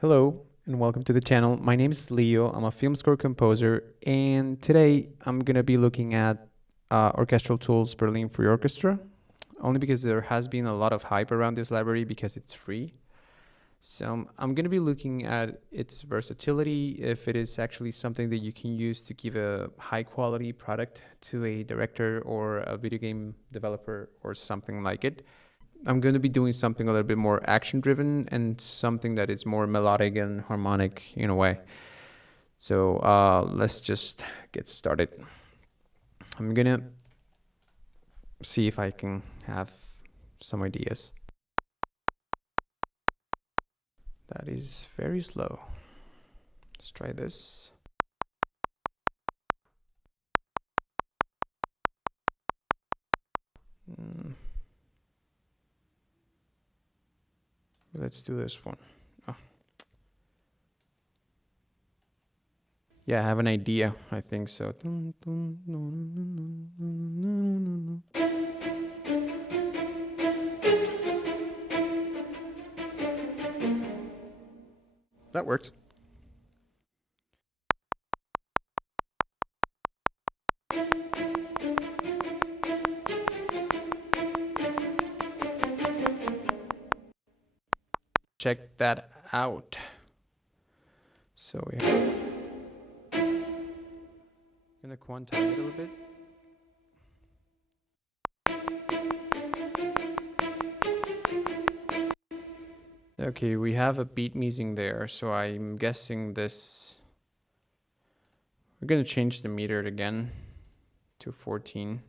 Hello and welcome to the channel. My name is Leo. I'm a film score composer, and today I'm gonna be looking at Orchestral Tools Berlin Free Orchestra, only because there has been a lot of hype around this library because it's free. So I'm gonna be looking at its versatility, if it is actually something that you can use to give a high quality product to a director or a video game developer or something like it. I'm going to be doing something a little bit more action driven and something that is more melodic and harmonic in a way. So let's just get started. I'm going to see if I can have some ideas. That is very slow. Let's try this. Let's do this one. Oh. Yeah, I have an idea. I think so. That works. Check that out. So we're gonna quantize it a little bit. Okay, we have a beat missing there, so I'm guessing this. We're gonna change the meter again to 14.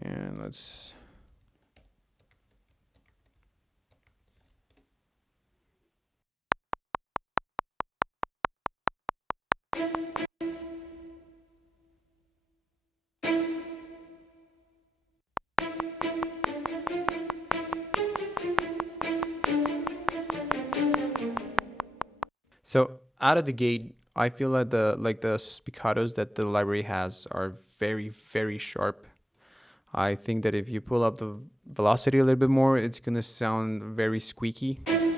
And let's So out of the gate, I feel that the staccatos that the library has are very, very sharp. I think that if you pull up the velocity a little bit more, it's gonna sound very squeaky. I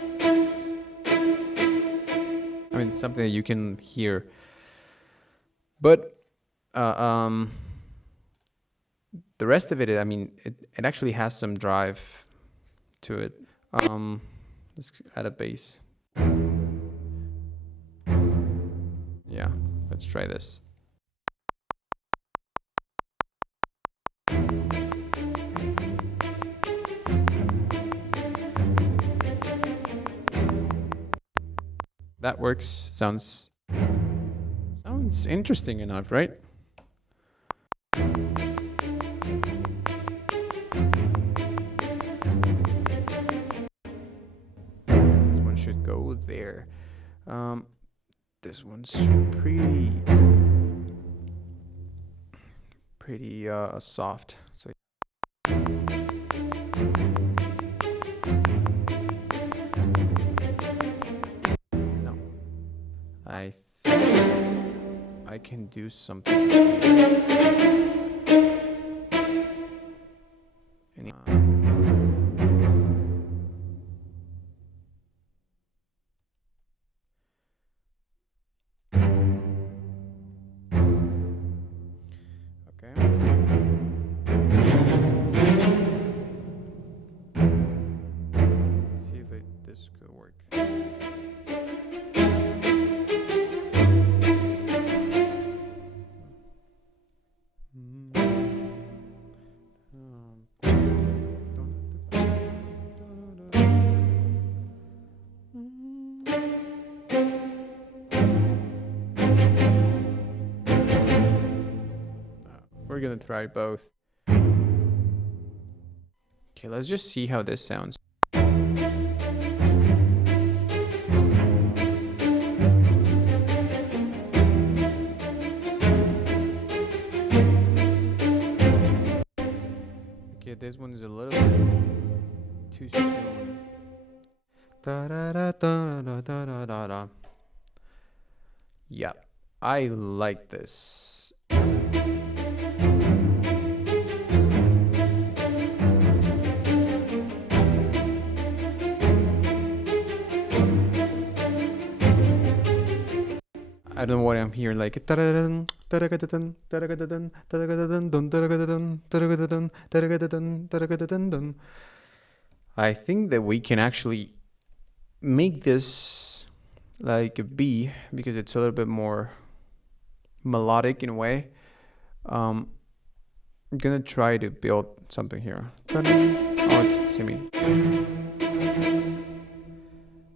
mean, it's something that you can hear. But the rest of it, I mean, it actually has some drive to it. Let's add a bass. Yeah, let's try this. That works. Sounds interesting enough, right? This one should go there. This one's pretty soft. So no, I can do something. This could work. We're gonna try both. Okay, let's just see how this sounds. Okay, this one is a little bit too soon. Da da da da da da da da da. Yeah, I like this. I don't know what I'm hearing, like tarararun, tarararun, tarararun, tarararun, dun, tarararun, tarararun, tarararun, tarararun, dun. I think that we can actually make this like a B because it's a little bit more melodic in a way. I'm gonna try to build something here. Oh, it's semi.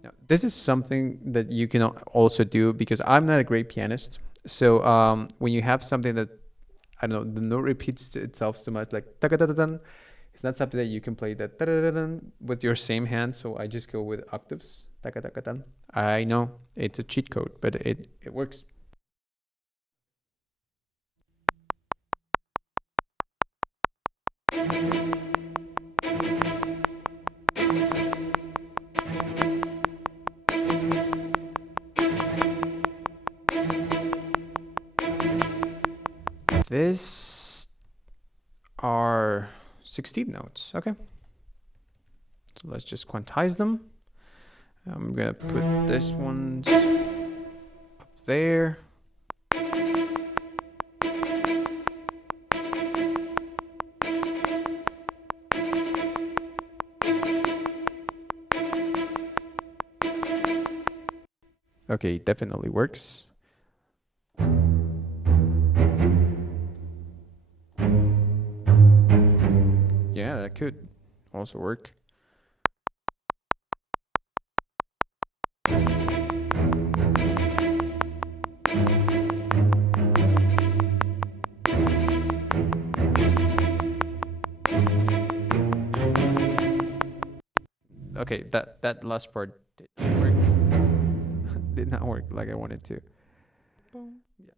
Now, this is something that you can also do because I'm not a great pianist. So when you have something that, I don't know, the note repeats itself so much, like ta-ga-da-da-dun, it's not something that you can play that ta-da-da-dun with your same hand. So I just go with octaves. Ta-ga-da-ga-dun. I know it's a cheat code, but it works. This are 16 notes. Okay. So let's just quantize them. I'm gonna put this one up there. Okay, definitely works. Yeah, that could also work. Okay, that last part didn't work. Did not work like I wanted to. Boom. Yeah.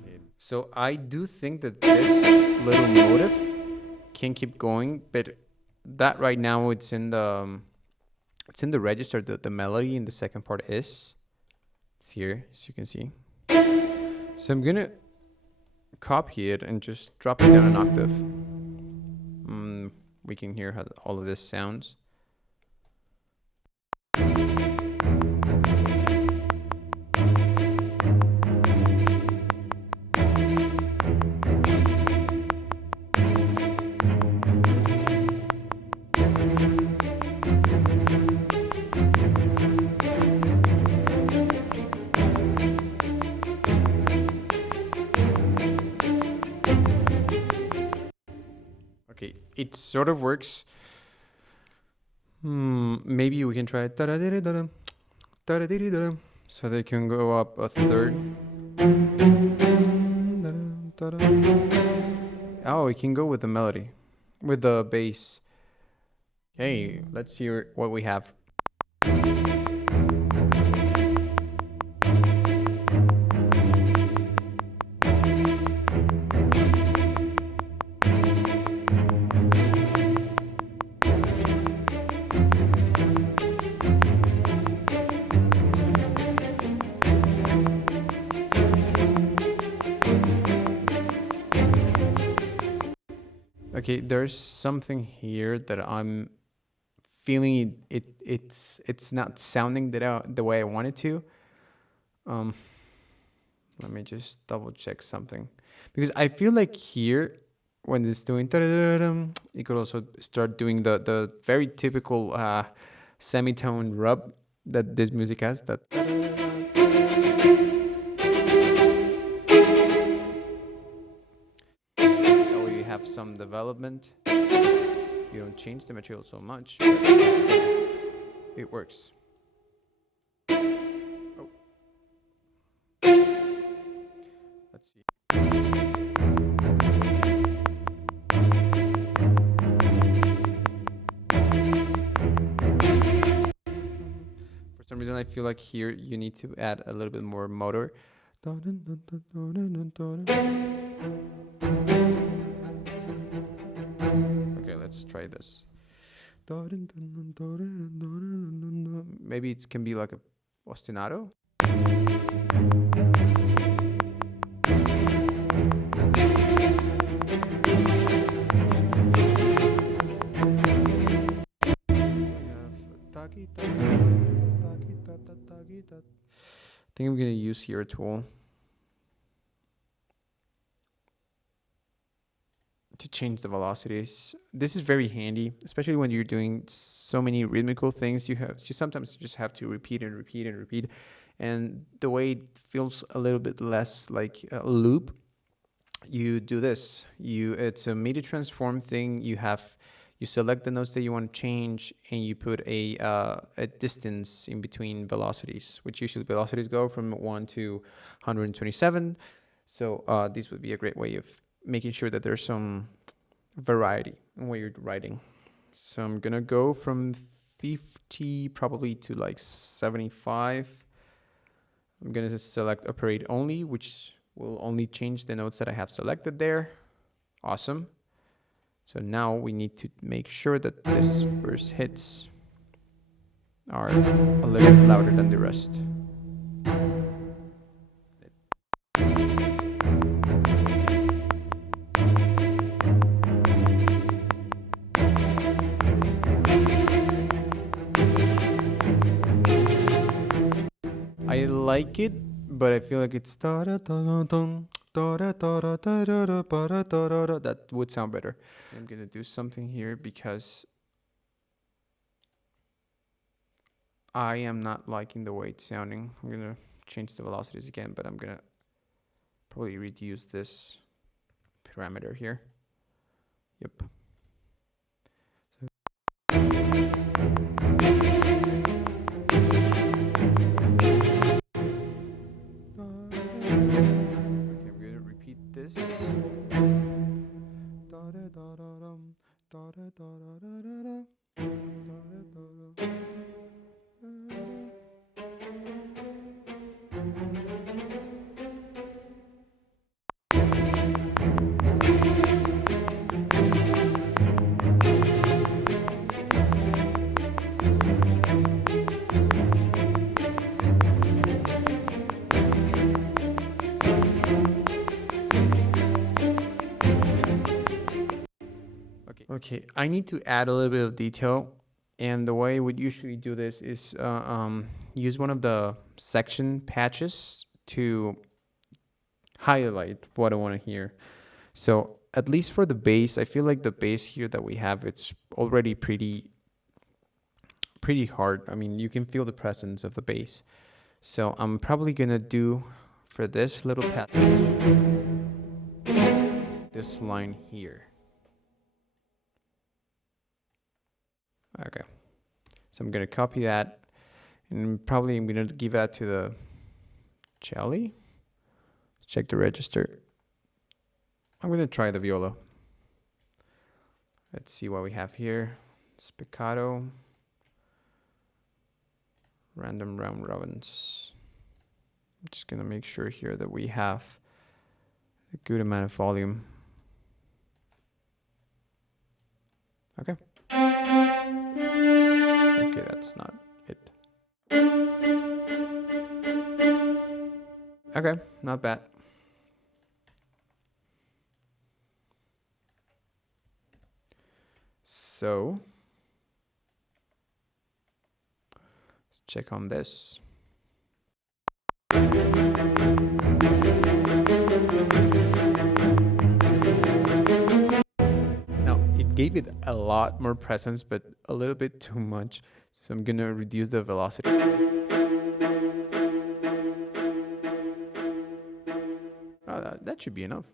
Okay, so I do think that this little motive can keep going, but that right now it's in the register. The melody in the second part is it's here, as you can see. So I'm gonna copy it and just drop it down an octave. We can hear how all of this sounds. Okay, it sort of works. Maybe we can try so they can go up a third. Oh, we can go with the melody, with the bass. Okay, let's hear what we have. Okay, there's something here that I'm feeling it's not sounding the way I want it to. Let me just double check something because I feel like here when it's doing you could also start doing the very typical semitone rub that this music has. That way you have some development. You don't change the material so much. It works. Oh. Let's see. For some reason, I feel like here you need to add a little bit more motor. Okay, let's try this. Maybe it can be like ostinato. I think I'm gonna use here a tool to change the velocities. This is very handy, especially when you're doing so many rhythmical things. You sometimes just have to repeat and repeat and repeat, and the way it feels a little bit less like a loop. You do this. It's a MIDI transform thing. You select the notes that you want to change, and you put a distance in between velocities, which usually velocities go from 1 to 127. So this would be a great way of making sure that there's some variety in what you're writing. So I'm gonna go from 50 probably to like 75. I'm gonna just select operate only, which will only change the notes that I have selected there. Awesome. So now we need to make sure that this first hits are a little bit louder than the rest. I like it, but I feel like it's that would sound better. I'm gonna do something here because I am not liking the way it's sounding. I'm gonna change the velocities again, but I'm gonna probably reduce this parameter here. Yep. This. Okay, I need to add a little bit of detail, and the way I would usually do this is use one of the section patches to highlight what I want to hear. So at least for the bass, I feel like the bass here that we have, it's already pretty hard. I mean, you can feel the presence of the bass. So I'm probably gonna do for this little passage this line here. Okay, so I'm gonna copy that, and probably I'm gonna give that to the cello. Check the register. I'm gonna try the viola. Let's see what we have here. Spiccato, random round robins. I'm just gonna make sure here that we have a good amount of volume. Okay. Okay, that's not it. Okay, not bad. So, let's check on this. Now, it gave it a lot more presence, but a little bit too much. So I'm gonna reduce the velocity. Oh, that should be enough.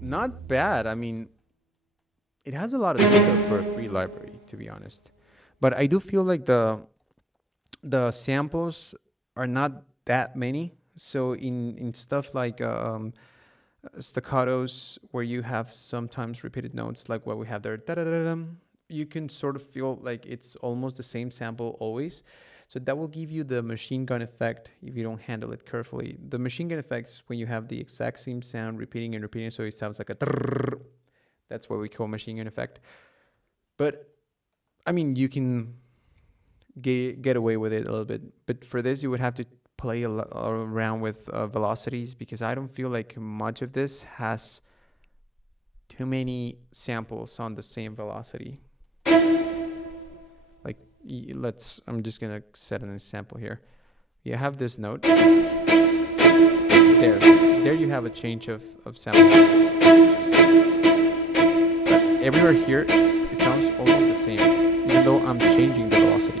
Not bad. I mean, it has a lot of detail for a free library, to be honest. But I do feel like the samples are not that many. So in stuff like staccatos, where you have sometimes repeated notes, like what we have there, da-da-da-dum, you can sort of feel like it's almost the same sample always. So that will give you the machine gun effect if you don't handle it carefully. The machine gun effect is when you have the exact same sound repeating and repeating, so it sounds like a trrrr. That's what we call machine gun effect. But I mean, you can get away with it a little bit. But for this, you would have to play around with velocities, because I don't feel like much of this has too many samples on the same velocity. Like, I'm just gonna set an example here. You have this note. There you have a change of samples. But everywhere here, it sounds almost the same, even though I'm changing the velocity.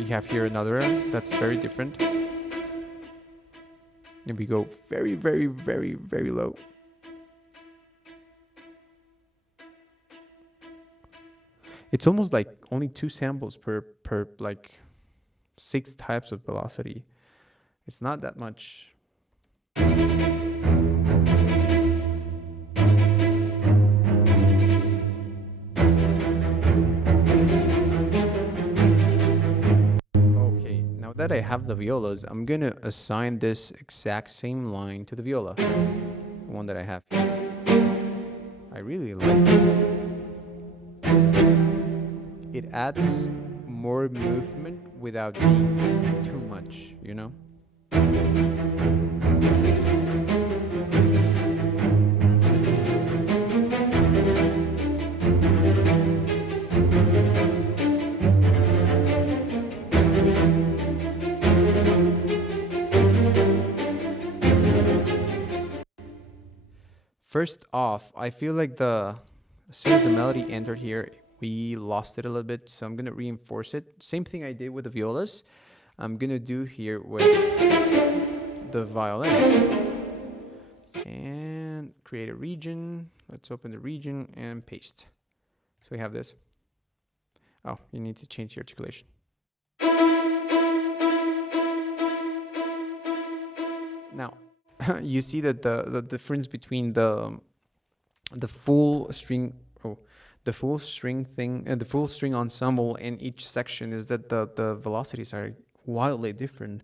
You have here another that's very different. And we go very, very, very, very low. It's almost like only 2 samples per like 6 types of velocity. It's not that much. Okay, now that I have the violas, I'm gonna assign this exact same line to the viola, the one that I have here. I really like it. It adds more movement without being too much, you know? First off, I feel like as soon as the melody entered here, we lost it a little bit, so I'm gonna reinforce it. Same thing I did with the violas, I'm gonna do here with the violins. And create a region. Let's open the region and paste. So we have this. Oh, you need to change the articulation. Now, you see that the difference between the full string, the full string thing, and the full string ensemble in each section is that the velocities are wildly different,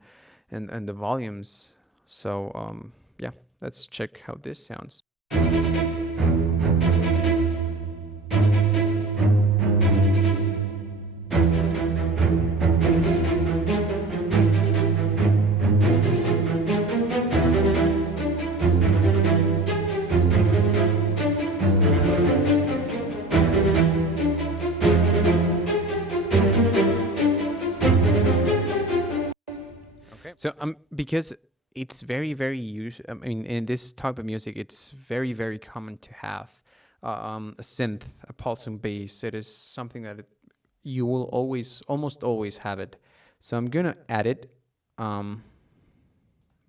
and the volumes. So yeah, let's check how this sounds. So because it's very, very I mean, in this type of music, it's very, very common to have a synth, a pulsing bass. It is something that you will almost always have it. So I'm gonna add it, but I'm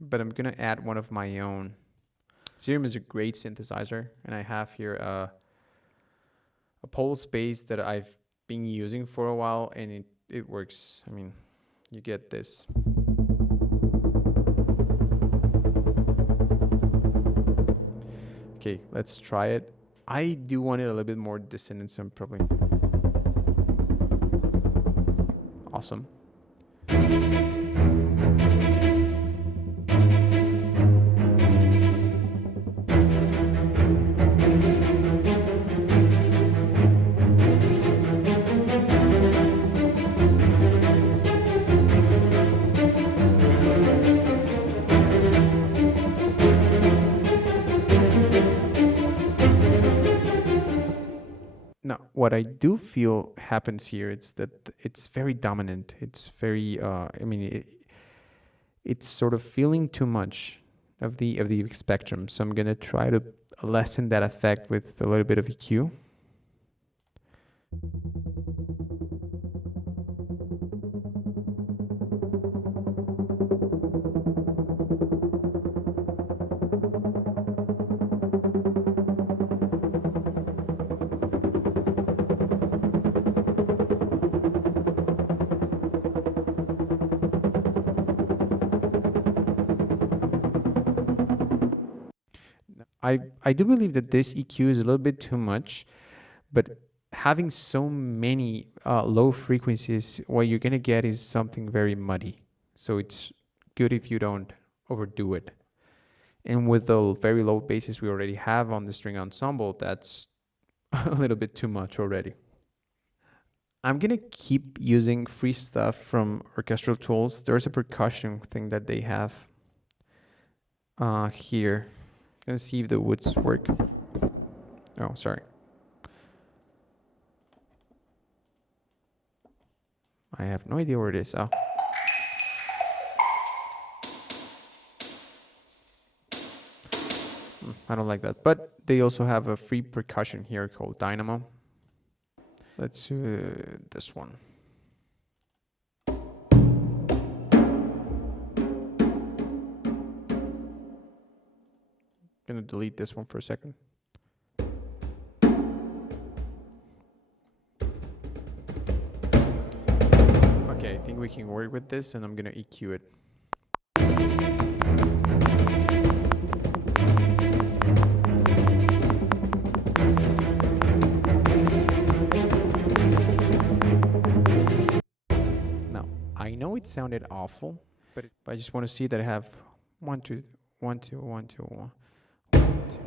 gonna add one of my own. Serum is a great synthesizer, and I have here a pulse bass that I've been using for a while, and it works. I mean, you get this. Okay, let's try it. I do want it a little bit more dissonant, so probably. Awesome. What I do feel happens here is that it's very dominant. It's very, I mean, it's sort of feeling too much of the spectrum. So I'm gonna try to lessen that effect with a little bit of EQ. I do believe that this EQ is a little bit too much, but having so many low frequencies, what you're gonna get is something very muddy. So it's good if you don't overdo it. And with the very low basses we already have on the string ensemble, that's a little bit too much already. I'm gonna keep using free stuff from Orchestral Tools. There's a percussion thing that they have here. Gonna see if the woods work. Oh, sorry. I have no idea where it is. Oh. I don't like that. But they also have a free percussion here called Dynamo. Let's do this one. Gonna delete this one for a second. Okay, I think we can work with this, and I'm gonna EQ it. Now, I know it sounded awful, but I just want to see that I have 1, 2, 1, 2, 1, 2, 1, 1, 2.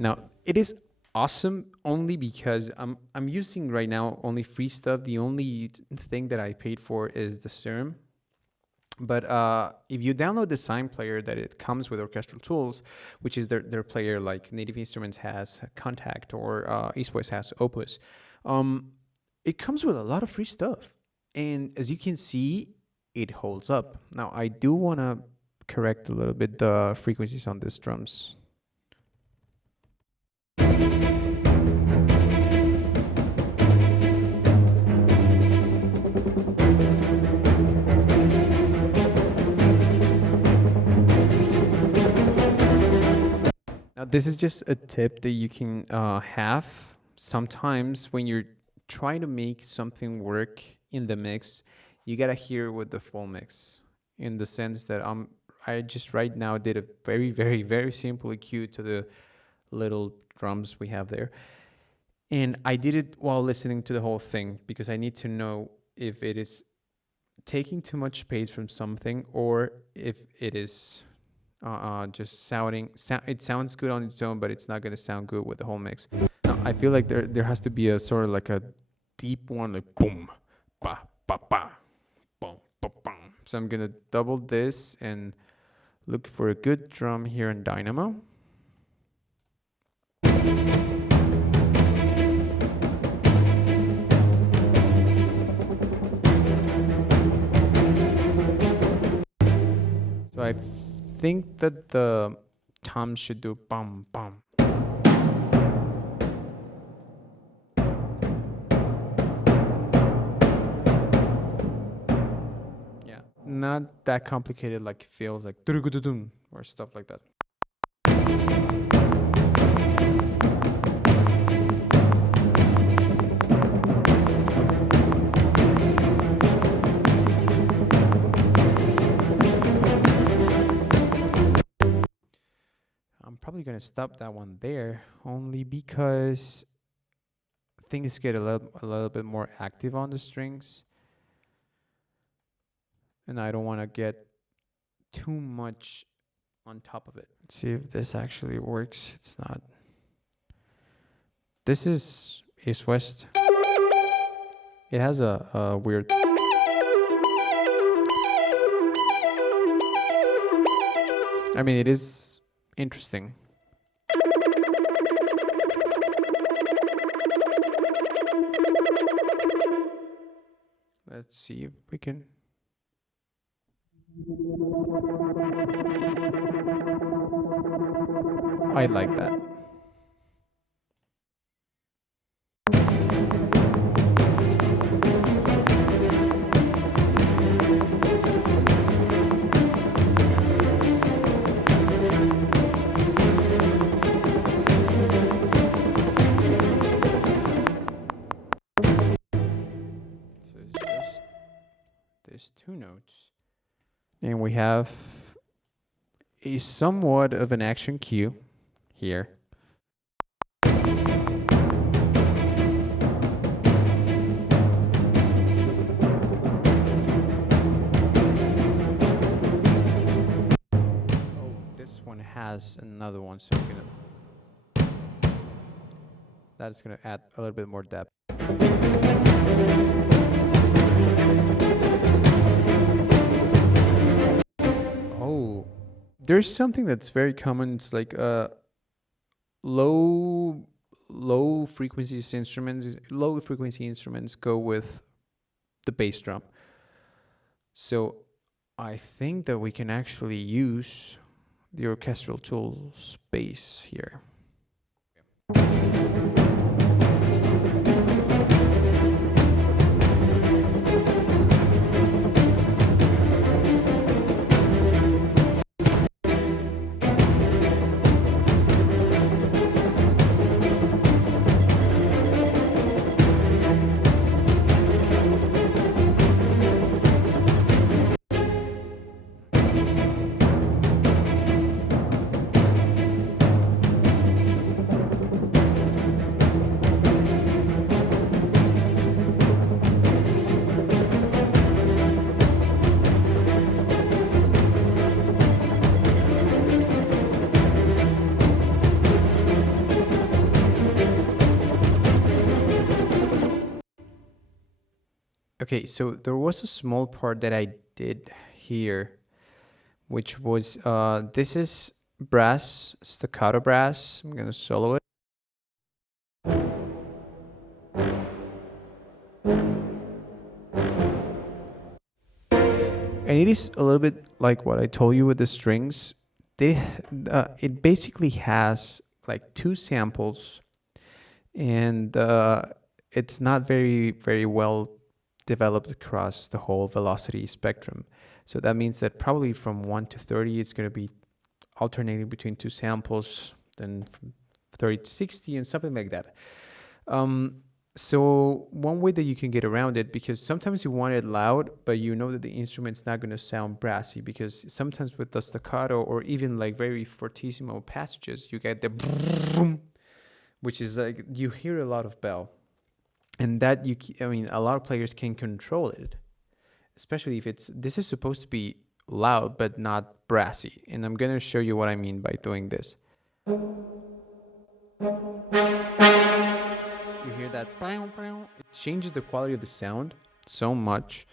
Now, it is awesome only because I'm using right now only free stuff. The only thing that I paid for is the serum. But if you download the sign player that it comes with Orchestral Tools, which is their player, like Native Instruments has Contact or East West has Opus, it comes with a lot of free stuff. And as you can see, it holds up. Now, I do want to correct a little bit the frequencies on these drums. Now, this is just a tip that you can have sometimes when you're trying to make something work in the mix. You gotta hear with the full mix, in the sense that I just right now did a very, very, very simple EQ to the little drums we have there, and I did it while listening to the whole thing because I need to know if it is taking too much space from something or if it is just sounding. It sounds good on its own, but it's not going to sound good with the whole mix. Now, I feel like there has to be a sort of like a deep one, like boom, ba ba ba, boom, ba ba. So I'm gonna double this and look for a good drum here in Dynamo. So I think that the tom should do bum bum. Yeah, not that complicated like it feels like or stuff like that. I'm probably gonna stop that one there, only because things get a little bit more active on the strings, and I don't want to get too much on top of it. Let's see if this actually works. It's not. This is East West. It has a weird. I mean, it is interesting. Let's see if we can. I like that. we have a somewhat of an action cue here. This one has another one, so that's gonna add a little bit more depth. Oh, there's something that's very common. It's like low frequency instruments go with the bass drum. So I think that we can actually use the Orchestral Tools bass here. Okay, so there was a small part that I did here, which was this is brass, staccato brass. I'm gonna solo it. And it is a little bit like what I told you with the strings. It basically has like two samples, and it's not very well developed across the whole velocity spectrum. So that means that probably from 1 to 30, it's going to be alternating between two samples, then from 30 to 60 and something like that. So one way that you can get around it, because sometimes you want it loud, but you know that the instrument's not going to sound brassy, because sometimes with the staccato or even like very fortissimo passages, you get the boom, which is like, you hear a lot of bell. And that a lot of players can control it, especially if this is supposed to be loud but not brassy. And I'm gonna show you what I mean by doing this. You hear that? It changes the quality of the sound so much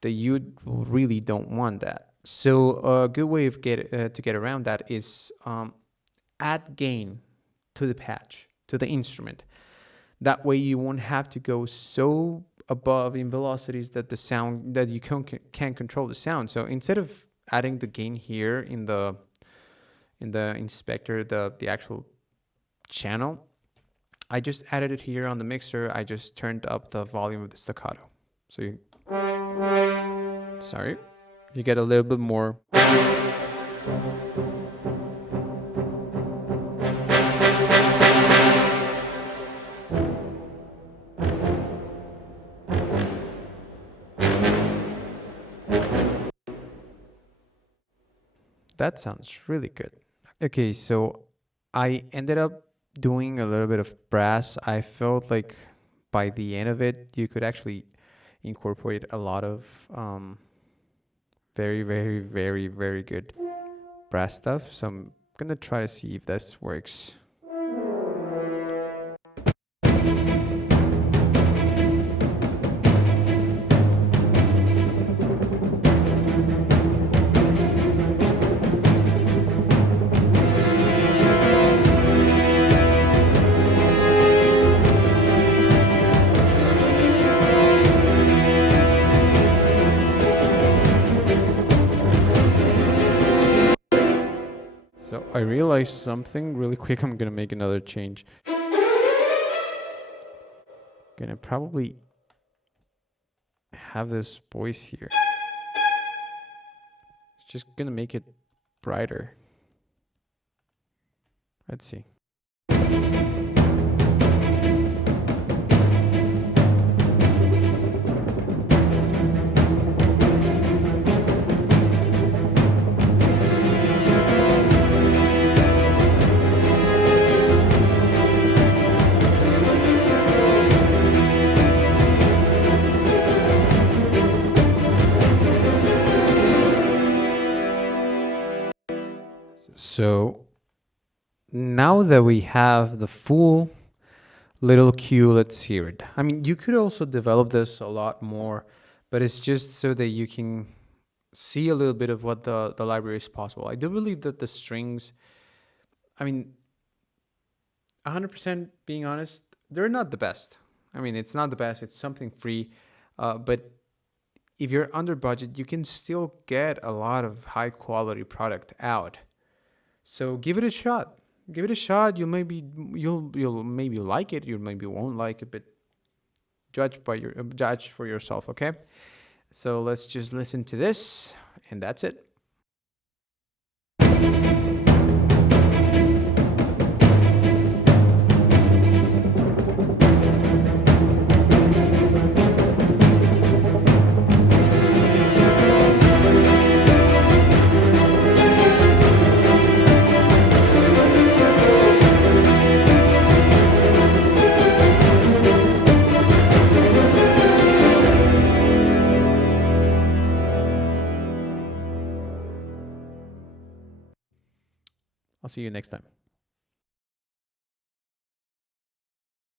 that you really don't want that. So a good way of to get around that is add gain to the patch, to the instrument. That way you won't have to go so above in velocities that the sound that you can't control the sound. So instead of adding the gain here in the inspector, the actual channel, I just added it here on the mixer. I just turned up the volume of the staccato. So you get a little bit more. That sounds really good. Okay, so I ended up doing a little bit of brass. I felt like by the end of it, you could actually incorporate a lot of very good brass stuff. So I'm gonna try to see if this works. So I realized something really quick. I'm gonna make another change. Gonna probably have this voice here. It's just gonna make it brighter. Let's see. So now that we have the full little cue, let's hear it. I mean, you could also develop this a lot more, but it's just so that you can see a little bit of what the library is possible. I do believe that the strings, I mean, 100% being honest, they're not the best. I mean, it's not the best, it's something free, but if you're under budget, you can still get a lot of high quality product out. So give it a shot. Give it a shot. You'll maybe like it. You maybe won't like it, but judge for yourself. Okay. So let's just listen to this, and that's it. I'll see you next time.